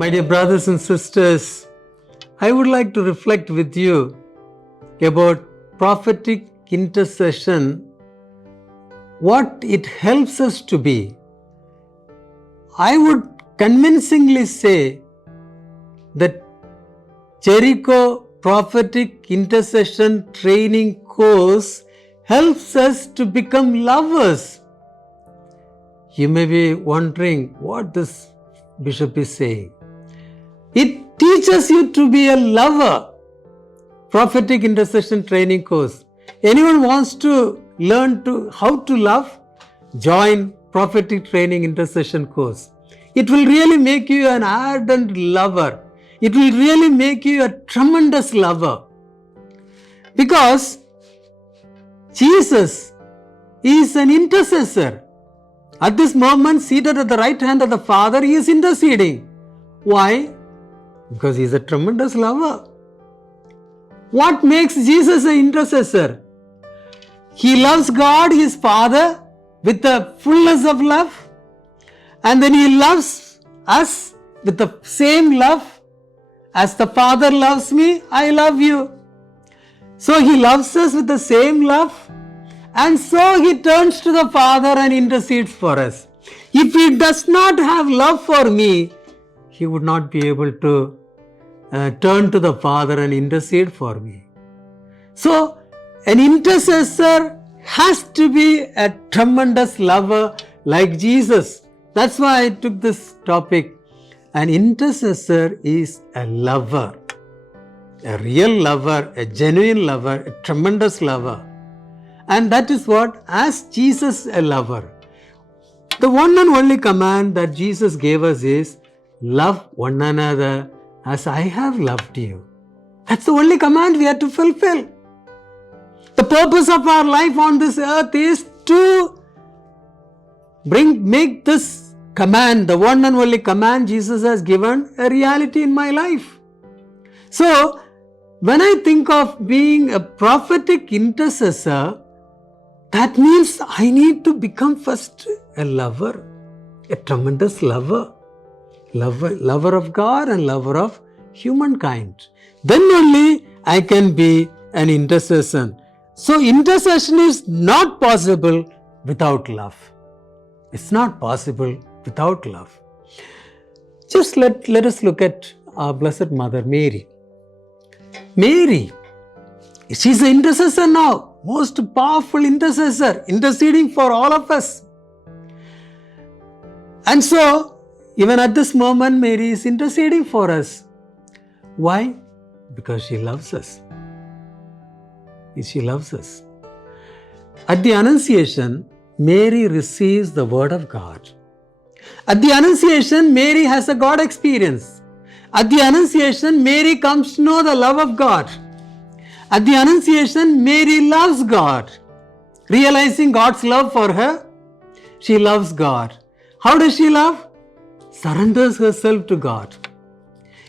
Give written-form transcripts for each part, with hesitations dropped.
My dear brothers and sisters, I would like to reflect with you about prophetic intercession, what it helps us to be. I would convincingly say that Jericho Prophetic Intercession Training Course helps us to become lovers. You may be wondering what this bishop is saying. It teaches you to be a lover. Prophetic Intercession Training Course. Anyone wants to learn how to love? Join Prophetic Training Intercession Course. It will really make you an ardent lover. It will really make you a tremendous lover. Because Jesus is an intercessor. At this moment, seated at the right hand of the Father, he is interceding. Why? Because he is a tremendous lover. What makes Jesus an intercessor? He loves God, his Father, with the fullness of love. And then he loves us with the same love. As the Father loves me, I love you. So he loves us with the same love. And so he turns to the Father and intercedes for us. If he does not have love for me, he would not be able to turn to the Father and intercede for me. So, an intercessor has to be a tremendous lover like Jesus. That's why I took this topic. An intercessor is a lover, a real lover, a genuine lover, a tremendous lover. And that is what, as Jesus a lover. The one and only command that Jesus gave us is, love one another as I have loved you. That's the only command we have to fulfill. The purpose of our life on this earth is to make this command, the one and only command Jesus has given, a reality in my life. So, when I think of being a prophetic intercessor, that means I need to become first a lover, a tremendous lover. Lover of God and lover of humankind. Then only I can be an intercessor. So intercession is not possible without love. It's not possible without love. Just let us look at our Blessed Mother Mary. Mary, she's an intercessor now, most powerful intercessor, interceding for all of us. And so, even at this moment, Mary is interceding for us. Why? Because she loves us. She loves us. At the Annunciation, Mary receives the Word of God. At the Annunciation, Mary has a God experience. At the Annunciation, Mary comes to know the love of God. At the Annunciation, Mary loves God. Realizing God's love for her, she loves God. How does she love? Surrenders herself to God.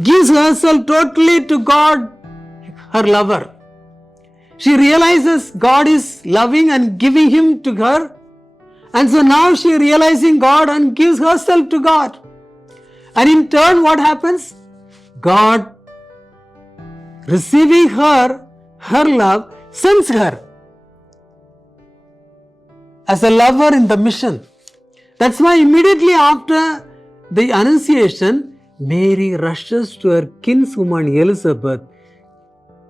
Gives herself totally to God, her lover. She realizes God is loving and giving him to her. And so now she realizing God and gives herself to God. And in turn, what happens? God, receiving her love, sends her as a lover in the mission. That's why immediately after the Annunciation, Mary rushes to her kinswoman Elizabeth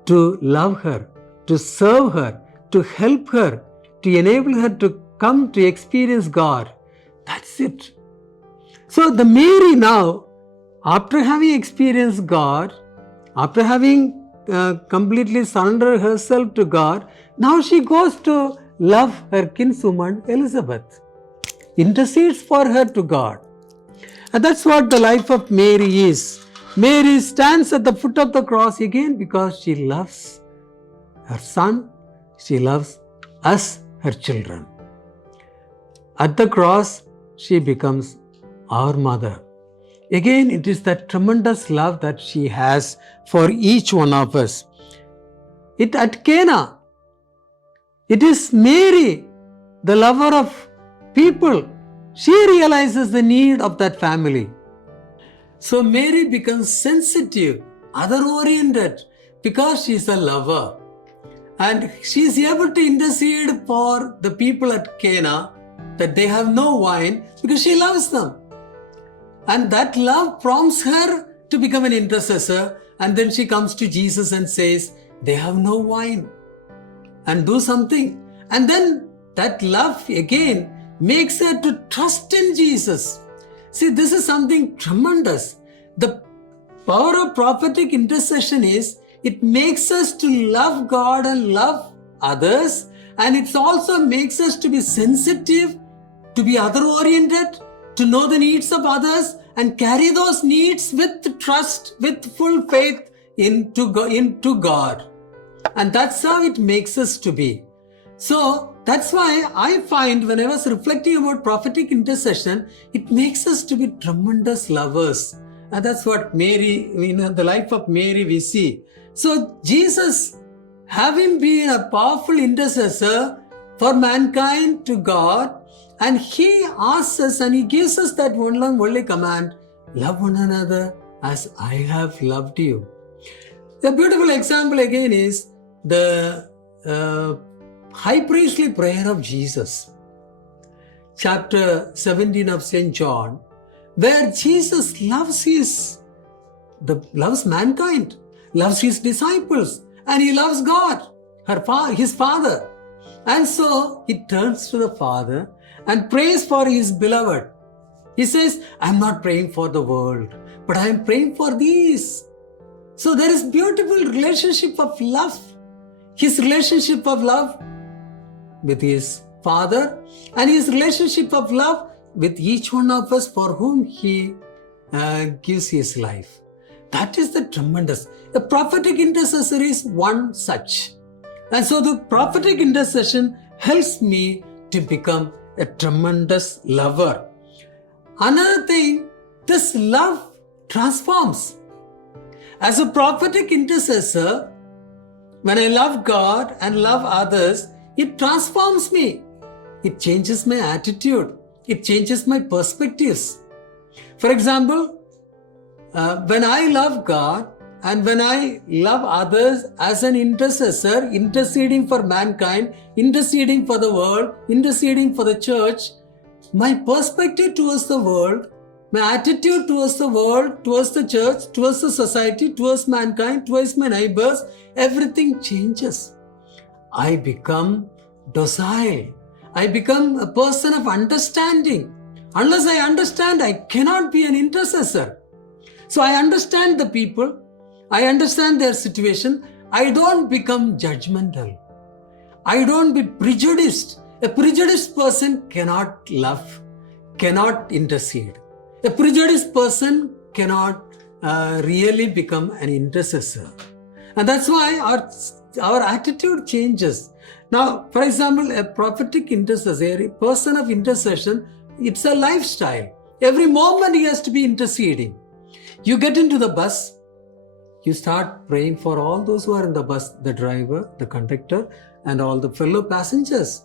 to love her, to serve her, to help her, to enable her to come to experience God. That's it. So the Mary now, after having experienced God, after having completely surrendered herself to God, now she goes to love her kinswoman Elizabeth, intercedes for her to God. And that's what the life of Mary is. Mary stands at the foot of the cross again because she loves her son, she loves us, her children. At the cross, she becomes our mother. Again, it is that tremendous love that she has for each one of us. At Cana, it is Mary, the lover of people. She realizes the need of that family. So Mary becomes sensitive, other-oriented, because she's a lover. And she's able to intercede for the people at Cana that they have no wine because she loves them. And that love prompts her to become an intercessor. And then she comes to Jesus and says, they have no wine. And do something. And then that love again makes her to trust in Jesus. See, this is something tremendous. The power of prophetic intercession is it makes us to love God and love others, and it also makes us to be sensitive, to be other-oriented, to know the needs of others and carry those needs with trust, with full faith into God. And that's how it makes us to be. So that's why I find when I was reflecting about prophetic intercession, it makes us to be tremendous lovers. And that's what Mary, in the life of Mary we see. So Jesus, having been a powerful intercessor for mankind to God, and he asks us and he gives us that only command, love one another as I have loved you. A beautiful example again is the high priestly prayer of Jesus, chapter 17 of St. John, where Jesus loves mankind, loves his disciples, and he loves God, his Father. And so he turns to the Father and prays for his beloved. He says, I'm not praying for the world, but I am praying for these. So there is beautiful relationship of love. His relationship of love with his Father and his relationship of love with each one of us for whom he gives his life. That is the tremendous. The prophetic intercessor is one such. And so the prophetic intercession helps me to become a tremendous lover. Another thing, this love transforms. As a prophetic intercessor, when I love God and love others, it transforms me. It changes my attitude. It changes my perspectives. For example, when I love God and when I love others as an intercessor, interceding for mankind, interceding for the world, interceding for the church, my perspective towards the world, my attitude towards the world, towards the church, towards the society, towards mankind, towards my neighbors, everything changes. I become docile. I become a person of understanding. Unless I understand, I cannot be an intercessor. So I understand the people. I understand their situation. I don't become judgmental. I don't be prejudiced. A prejudiced person cannot love, cannot intercede. A prejudiced person cannot really become an intercessor. And that's why our attitude changes. Now, for example, a prophetic intercessor, a person of intercession, it's a lifestyle. Every moment he has to be interceding. You get into the bus, you start praying for all those who are in the bus, the driver, the conductor, and all the fellow passengers.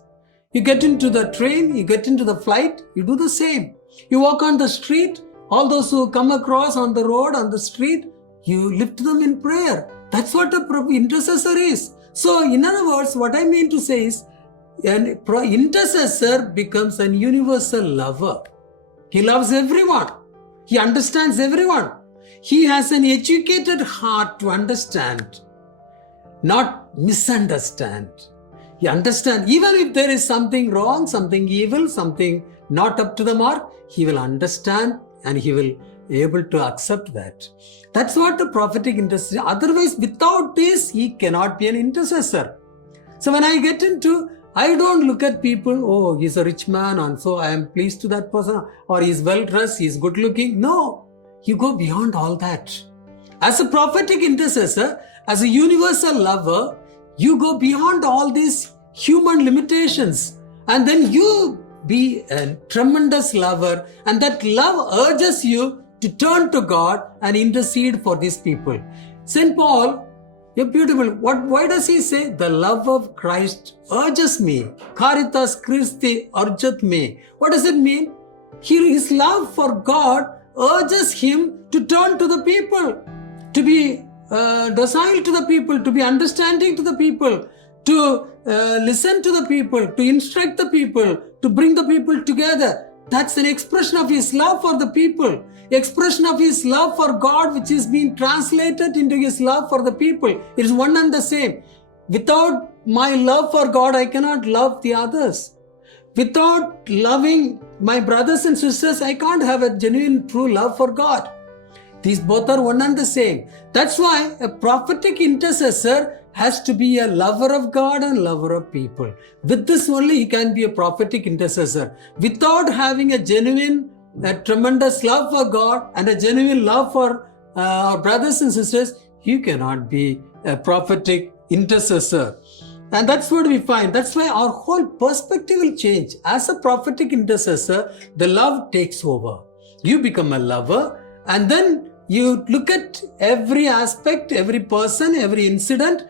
You get into the train, you get into the flight, you do the same. You walk on the street, all those who come across on the road, on the street, you lift them in prayer. That's what an intercessor is. So, in other words, what I mean to say is, an intercessor becomes an universal lover. He loves everyone. He understands everyone. He has an educated heart to understand, not misunderstand. He understands, even if there is something wrong, something evil, something not up to the mark, he will understand and he will be able to accept that. That's what the prophetic intercessor. Otherwise, without this, he cannot be an intercessor. So when I get into, I don't look at people, oh, he's a rich man and so I am pleased to that person, or he's well dressed, he's good looking. No, you go beyond all that. As a prophetic intercessor, as a universal lover, you go beyond all these human limitations, and then you be a tremendous lover, and that love urges you to turn to God and intercede for these people. St. Paul, you're beautiful. Why does he say, the love of Christ urges me? Caritas Christi urget me. What does it mean? His love for God urges him to turn to the people, to be docile to the people, to be understanding to the people, to listen to the people, to instruct the people, to bring the people together. That's an expression of his love for the people, expression of his love for God, which is being translated into his love for the people. It is one and the same. Without my love for God, I cannot love the others. Without loving my brothers and sisters, I can't have a genuine, true love for God. These both are one and the same. That's why a prophetic intercessor has to be a lover of God and lover of people. With this only he can be a prophetic intercessor. Without having a genuine, a tremendous love for God and a genuine love for our brothers and sisters, you cannot be a prophetic intercessor. And that's what we find. That's why our whole perspective will change. As a prophetic intercessor, the love takes over. You become a lover, and then you look at every aspect, every person, every incident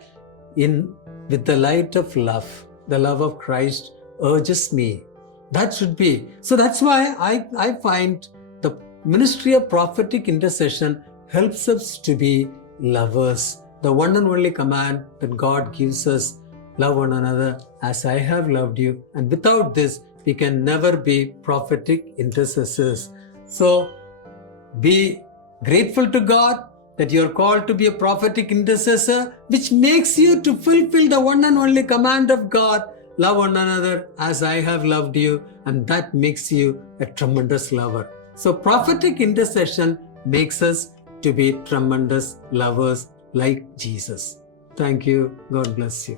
with the light of love. The love of Christ urges me. That should be. So that's why I find the ministry of prophetic intercession helps us to be lovers. The one and only command that God gives us, love one another as I have loved you. And without this, we can never be prophetic intercessors. So be grateful to God that you are called to be a prophetic intercessor, which makes you to fulfill the one and only command of God, love one another as I have loved you, and that makes you a tremendous lover. So prophetic intercession makes us to be tremendous lovers like Jesus. Thank you. God bless you.